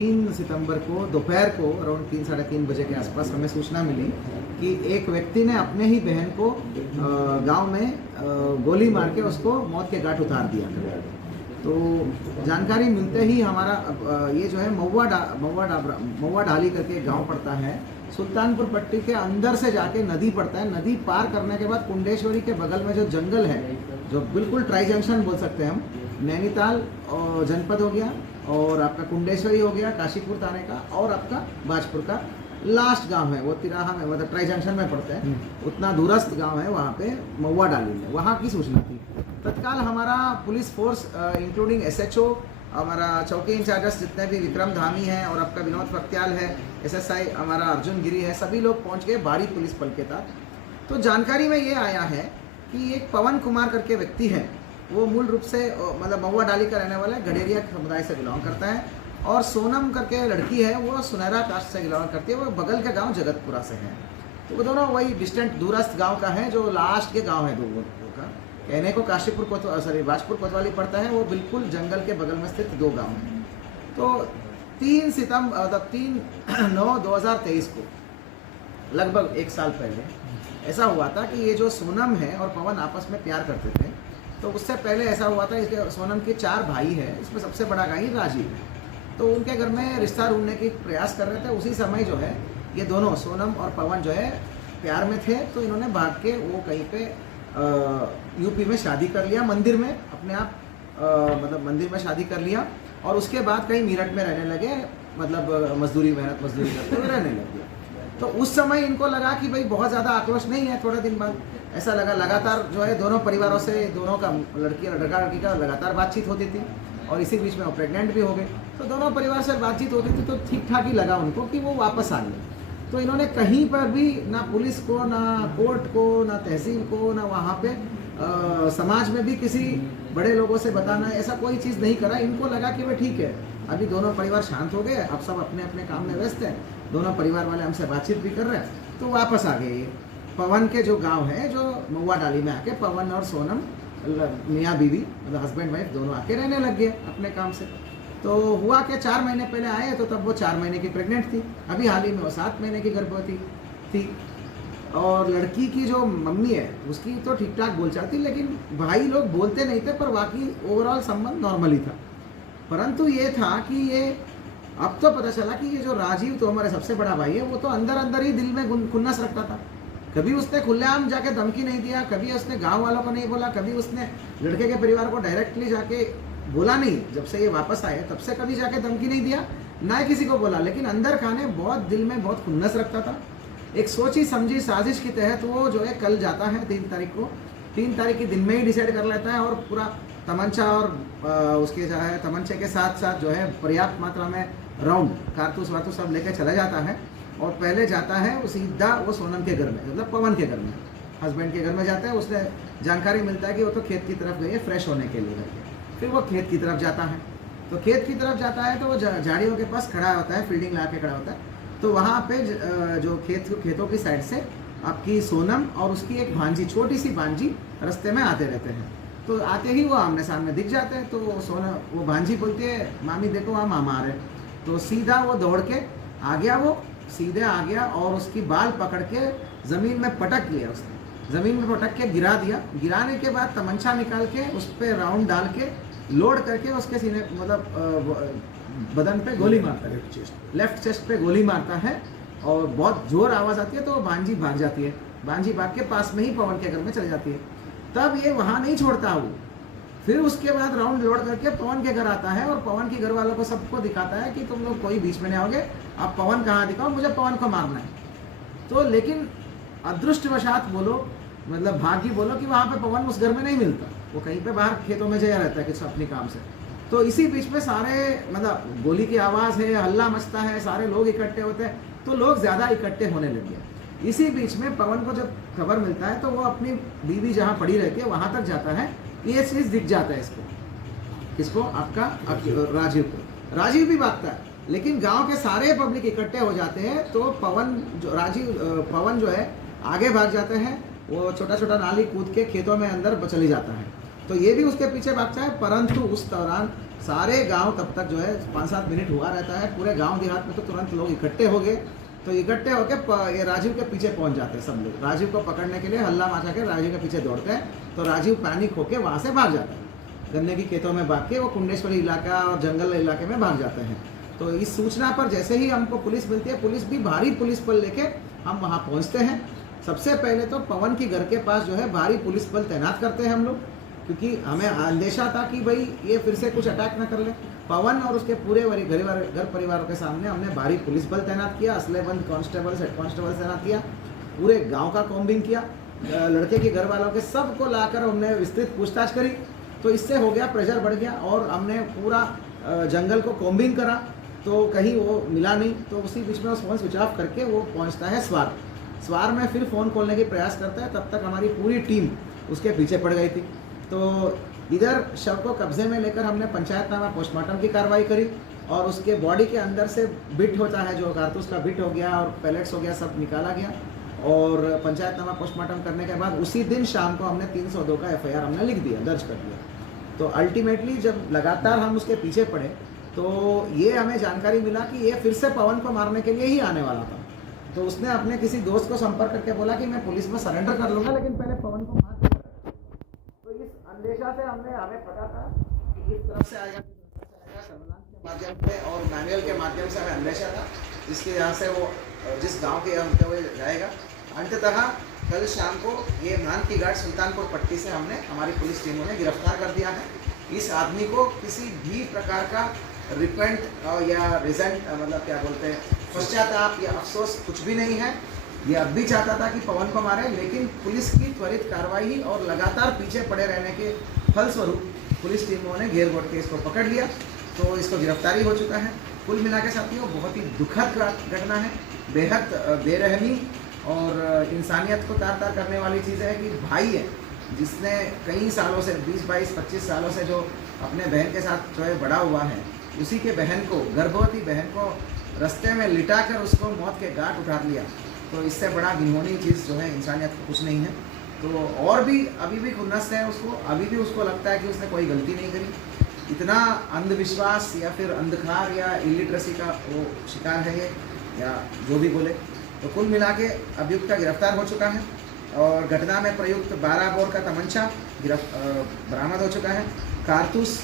3 सितंबर को दोपहर को अराउंड 3 साढ़े 3 बजे के आसपास हमें सूचना मिली कि एक व्यक्ति ने अपने ही बहन को गांव में गोली मार के उसको मौत के घाट उतार दिया। तो जानकारी मिलते ही हमारा ये जो है महुआ ढाली करके गांव पड़ता है, सुल्तानपुर पट्टी के अंदर से जाके नदी पड़ता है। नदी पार करने के बाद कुंडेश्वरी के बगल में जो जंगल है, जो बिल्कुल ट्राई जंक्शन बोल सकते हैं हम, नैनीताल जनपद हो गया और आपका कुंडेश्वरी हो गया काशीपुर थाने का, और आपका बाजपुर का लास्ट गांव है वो तिराहा में, मतलब ट्राई जंक्शन में पड़ता है। उतना दूरस्थ गांव है वहाँ पे महुआ डाली में, वहाँ की सूचना थी। तत्काल हमारा पुलिस फोर्स इंक्लूडिंग SHO, हमारा चौकी इंचार्जस जितने भी विक्रम धामी है और आपका विनोद फक्त्याल है, SSI हमारा अर्जुन गिरी है, सभी लोग पहुँच गए भारी पुलिस बल के साथ। तो जानकारी में ये आया है कि एक पवन कुमार करके व्यक्ति है, वो मूल रूप से मतलब महुआ डाली का रहने वाला है, गडेरिया समुदाय से बिलोंग करता है, और सोनम करके लड़की है वो सुनहरा कास्ट से बिलोंग करती है, वो बगल के गांव जगतपुरा से है। तो वो दोनों वही डिस्टेंट दूरस्थ गांव का है, जो लास्ट के गांव है दो का। कहने को काशीपुर बाजपुर कोतवाली पड़ता है, वो बिल्कुल जंगल के बगल में स्थित दो गाँव हैं। तो 3/9/2023 को लगभग 1 साल पहले ऐसा हुआ था कि ये जो सोनम है और पवन आपस में प्यार करते थे। तो उससे पहले ऐसा हुआ था, इसके सोनम के 4 भाई हैं, इसमें सबसे बड़ा भाई राजीव है। तो उनके घर में रिश्ता ढूंढने की प्रयास कर रहे थे। उसी समय जो है ये दोनों सोनम और पवन जो है प्यार में थे, तो इन्होंने भाग के वो कहीं पे यूपी में शादी कर लिया, मंदिर में अपने आप मतलब मंदिर में शादी कर लिया, और उसके बाद कहीं मीरठ में रहने लगे, मतलब मेहनत मजदूरी करते हुए रहने लगे। तो उस समय इनको लगा कि भाई बहुत ज़्यादा आक्रोश नहीं है। थोड़े दिन बाद ऐसा लगा, लगातार जो है दोनों परिवारों से, दोनों का लड़की का लगातार बातचीत होती थी, और इसी बीच में वो प्रेग्नेंट भी हो गए। तो दोनों परिवार से बातचीत होती थी, तो ठीक ठाक ही लगा उनको कि वो वापस आ गए। तो इन्होंने कहीं पर भी ना पुलिस को, ना कोर्ट को, ना तहसील को, ना वहाँ पे समाज में भी किसी बड़े लोगों से बताना, ऐसा कोई चीज़ नहीं करा। इनको लगा कि भाई ठीक है, अभी दोनों परिवार शांत हो गए, अब सब अपने अपने काम में व्यस्त हैं, दोनों परिवार वाले हमसे बातचीत भी कर रहे हैं, तो वापस आ गए। पवन के जो गांव है, जो महुआ डाली में आके पवन और सोनम मियाँ बीवी मतलब हस्बैंड वाइफ दोनों आके रहने लग गए अपने काम से। तो हुआ कि 4 महीने पहले आए, तो तब वो 4 महीने की प्रेग्नेंट थी। अभी हाल ही में वो 7 महीने की गर्भवती थी। और लड़की की जो मम्मी है उसकी तो ठीक ठाक बोलचाल थी, लेकिन भाई लोग बोलते नहीं थे, पर बाकी ओवरऑल संबंध नॉर्मली था। परंतु ये था कि ये अब तो पता चला कि ये जो राजीव तो हमारे सबसे बड़ा भाई है, वो तो अंदर अंदर ही दिल में खुन्नस रखता था। कभी उसने खुलेआम जाके धमकी नहीं दिया, कभी उसने गांव वालों को नहीं बोला, कभी उसने लड़के के परिवार को डायरेक्टली जाके बोला नहीं। जब से ये वापस आए तब से कभी जाके धमकी नहीं दिया, ना ही किसी को बोला, लेकिन अंदर खाने बहुत दिल में बहुत खुन्नस रखता था। एक सोची समझी साजिश के तहत वो जो है कल जाता है 3 तारीख को, 3 तारीख के दिन में ही डिसाइड कर लेता है, और पूरा तमंचा और उसके जो है तमंचे के साथ साथ जो है पर्याप्त मात्रा में राउंड कारतूस वारतूस सब लेकर चला जाता है। और पहले जाता है वो सीधा वो सोनम के घर में, मतलब पवन के घर में, हस्बैंड के घर में जाता है। उसने जानकारी मिलता है कि वो तो खेत की तरफ गई है फ्रेश होने के लिए। फिर वो खेत की तरफ जाता है, तो खेत की तरफ जाता है तो वो झाड़ियों के पास खड़ा होता है, फील्डिंग ला के खड़ा होता है। तो वहाँ पे जो खेतों की साइड से आपकी सोनम और उसकी एक भांजी, छोटी सी भांजी रास्ते में आते रहते हैं। तो आते ही वो आमने सामने दिख जाते हैं। तो वो भांजी बोलती है, मामी देखो वहाँ मामा आ रहे। तो सीधा वो दौड़ के आ गया, वो सीधे आ गया और उसकी बाल पकड़ के ज़मीन में पटक लिया। उसने ज़मीन में पटक के गिरा दिया। गिराने के बाद तमंचा निकाल के उस पर राउंड डाल के लोड करके उसके सीने मतलब बदन पे गोली मारता है, लेफ्ट चेस्ट पे गोली मारता है, और बहुत जोर आवाज़ आती है। तो वो भांजी भाग जाती है, भांजी भाग के पास में ही पवन के घर में चली जाती है। तब ये वहाँ नहीं छोड़ता वो, फिर उसके बाद राउंड लोड करके पवन के घर आता है, और पवन के घर वालों को सबको दिखाता है कि तुम लोग कोई बीच में नहीं आओगे, आप पवन कहाँ दिखाओ, मुझे पवन को मारना है। तो लेकिन अदृष्टवशात बोलो, मतलब भाग्य बोलो, कि वहाँ पे पवन उस घर में नहीं मिलता, वो कहीं पे बाहर खेतों में जया रहता है किसी अपने काम से। तो इसी बीच में सारे मतलब गोली की आवाज़ है, हल्ला मचता है, सारे लोग इकट्ठे होते हैं, तो लोग ज़्यादा इकट्ठे होने लग गए। इसी बीच में पवन को जब खबर मिलता है, तो वो अपनी बीवी जहाँ पड़ी रहती है वहाँ तक जाता है। ये चीज़ दिख जाता है इसको, किसको, आपका राजीव को। राजीव भी भागता है, लेकिन गांव के सारे पब्लिक इकट्ठे हो जाते हैं। तो पवन जो है आगे भाग जाते हैं, वो छोटा छोटा नाली कूद के खेतों में अंदर चले जाता है। तो ये भी उसके पीछे भागता है, परंतु उस दौरान सारे गांव तब तक जो है 5-7 मिनट हुआ रहता है, पूरे गांव देहात में तो तुरंत लोग इकट्ठे हो गए। तो इकट्ठे होकर ये राजीव के पीछे पहुंच जाते हैं सब लोग। राजीव को पकड़ने के लिए हल्ला मचा के राजीव के पीछे दौड़ते हैं, तो राजीव पैनिक होकर वहाँ से भाग जाता है। गन्ने की खेतों में भाग के वो कुंडेश्वरी इलाका और जंगल इलाके में भाग जाते हैं। तो इस सूचना पर जैसे ही हमको पुलिस मिलती है, पुलिस भी भारी पुलिस बल लेके हम वहाँ पहुँचते हैं। सबसे पहले तो पवन की घर के पास जो है भारी पुलिस बल तैनात करते हैं हम लोग, क्योंकि हमें अंदेशा था कि भाई ये फिर से कुछ अटैक न कर ले। पवन और उसके पूरे घर परिवारों के सामने हमने भारी पुलिस बल तैनात किया, असलेबंद कांस्टेबल, हेड कांस्टेबल तैनात किया, पूरे गांव का कॉम्बिंग किया, लड़के के घर वालों के सबको लाकर हमने विस्तृत पूछताछ करी। तो इससे हो गया, प्रेशर बढ़ गया और हमने पूरा जंगल को कॉम्बिंग करा, तो कहीं वो मिला नहीं। तो उसी बीच में उस फोन स्विच ऑफ करके वो पहुँचता है स्वार में, फिर फ़ोन खोलने की प्रयास करता है। तब तक हमारी पूरी टीम उसके पीछे पड़ गई थी। तो इधर शव को कब्जे में लेकर हमने पंचायतनामा पोस्टमार्टम की कार्रवाई करी और उसके बॉडी के अंदर से बिट होता है, जो कारतूस का बिट हो गया और पैलेट्स हो गया, सब निकाला गया। और पंचायतनामा पोस्टमार्टम करने के बाद उसी दिन शाम को हमने 302 का FIR हमने लिख दिया, दर्ज कर दिया। तो अल्टीमेटली जब लगातार हम उसके पीछे पड़े तो ये हमें जानकारी मिला कि ये फिर से पवन को मारने के लिए ही आने वाला था। तो उसने अपने किसी दोस्त को संपर्क करके बोला कि मैं पुलिस में सरेंडर कर लूँगा, लेकिन पहले पवन को मार दूंगा। तो इस अंदेशा से हमें पता था कि किस तरफ से आएगा, सर्विलांस के माध्यम से और मैनुअल के माध्यम से हमें अंदेशा था जिसके यहाँ से वो जिस गांव के होते हुए जाएगा। अंततः कल शाम को ये मान की घाट सुल्तानपुर पट्टी से हमारी पुलिस टीमों ने गिरफ्तार कर दिया है। इस आदमी को किसी भी प्रकार का रिपेंट या रिजेंट मतलब क्या बोलते हैं, पश्चाताप या अफसोस कुछ भी नहीं है। ये अब भी चाहता था कि पवन को मारे, लेकिन पुलिस की त्वरित कार्रवाई और लगातार पीछे पड़े रहने के फलस्वरूप पुलिस टीमों ने घेर घोट के इसको पकड़ लिया। तो इसको गिरफ्तारी हो चुका है। कुल मिला के साथियों बहुत ही दुखद घटना है, बेहद बेरहमी और इंसानियत को तार तार करने वाली चीज़ है कि भाई है जिसने कई सालों से 20, 22, 25 सालों से जो अपने बहन के साथ जो है बड़ा हुआ है, उसी के बहन को, गर्भवती बहन को रास्ते में लिटा कर उसको मौत के घाट उठा लिया। तो इससे बड़ा घिनौनी चीज़ जो है इंसानियत को कुछ नहीं है। तो और भी अभी भी खुन्नस है उसको, अभी भी उसको लगता है कि उसने कोई गलती नहीं करी। इतना अंधविश्वास या फिर अंधकार या इलिटरेसी का वो शिकार है ये, या जो भी बोले। तो कुल मिला के अभियुक्त का गिरफ्तार हो चुका है और घटना में प्रयुक्त 12 बोर का तमंचा बरामद हो चुका है। कारतूस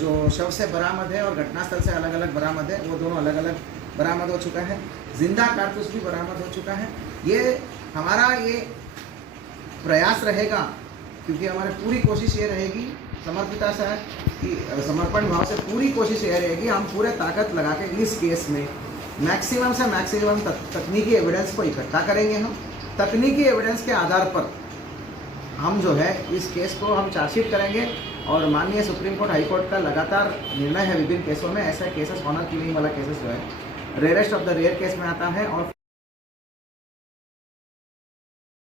जो शव से बरामद है और घटनास्थल से अलग अलग बरामद है, वो दोनों अलग अलग बरामद हो चुका है। जिंदा कारतूस भी बरामद हो चुका है। ये हमारा ये प्रयास रहेगा, क्योंकि हमारी पूरी कोशिश ये रहेगी समर्पिता से कि समर्पण भाव से पूरी कोशिश ये रहेगी, हम पूरे ताकत लगा के इस केस में मैक्सिमम से मैक्सिमम तकनीकी एविडेंस को इकट्ठा करेंगे। हम तकनीकी एविडेंस के आधार पर हम जो है इस केस को हम चार्जशीट करेंगे और माननीय सुप्रीम कोर्ट, हाई कोर्ट का लगातार निर्णय है विभिन्न केसों में। ऐसे केसेस ऑनर किलिंग वाला केसेस जो है rarest of the rare case में आता है और